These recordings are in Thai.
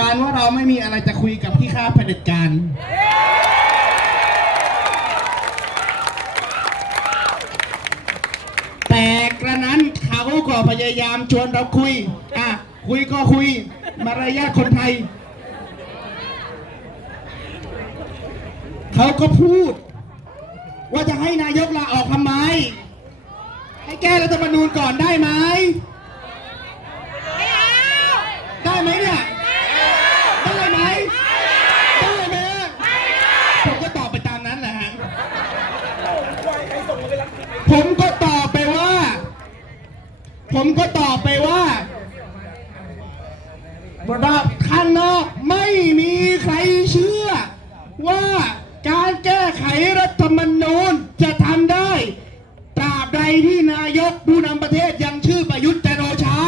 การว่าเราไม่มีอะไรจะคุยกับที่ข้าเผด็จการ แต่กระนั้นเขาก็พยายามชวนเราคุย อะ คุยก็คุย มารยาทคนไทย เขาก็พูด ว่าจะให้นายกลาออกทำไม ให้แก้รัฐธรรมนูญก่อนได้ไหม ได้ไหมเนี่ย ได้ไหม ได้ไหมผมก็ตอบไปตามนั้นแหละฮะ ผมก็ตอบไปว่า ผมก็ตอบไปว่าระข้างนอกไม่มีใครเชื่อ ว่าการแก้ไขรัฐธรรมนูญจะทำได้ ตราบใดที่นายกผู้นำประเทศยังชื่อประยุทธ์จันโอชา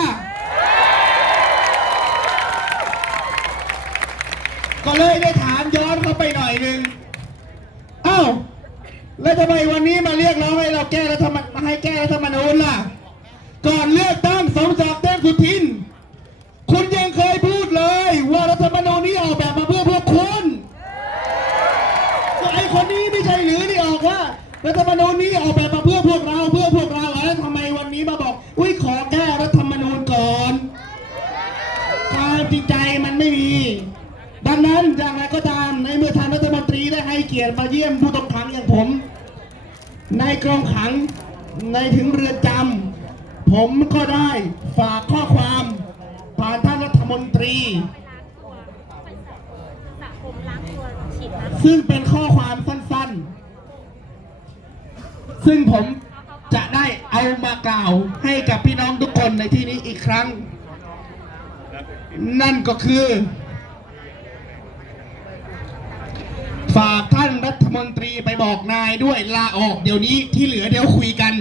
ก็เลยได้ถามย้อนเข้าไปหน่อยนึงเอ้า แล้วทำไมวันนี้มาเรียกร้องให้เราแก้รัฐธรรมาให้แก้รัฐธรรมนูญล่ะ รัฐธรรมนูญนี้ออกแบบมาเพื่อพวกเราเพื่อพวกเราแล้วทำไมวันนี้มาบอก อุ้ยขอแก้รัฐธรรมนูญก่อนความจริงใจมันไม่มี ดังนั้นอย่างไรก็ตามในเมื่อทางรัฐมนตรีได้ให้เกียรติมาเยี่ยมผู้ต้องขังอย่างผม ในกรงขังในถึงเรือนจำผมก็ได้ฝากข้อความผ่านท่านรัฐมนตรี ซึ่งเป็นข้อความสั้นๆ ซึ่งผมจะได้เอามากล่าวให้กับพี่น้องทุกคนในที่นี้อีกครั้ง นั่นก็คือ ฝากท่านรัฐมนตรีไปบอกนายด้วยลาออกเดี๋ยวนี้ที่เหลือเดี๋ยวคุยกัน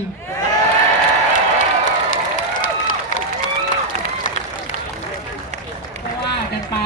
ก็ว่ากันไป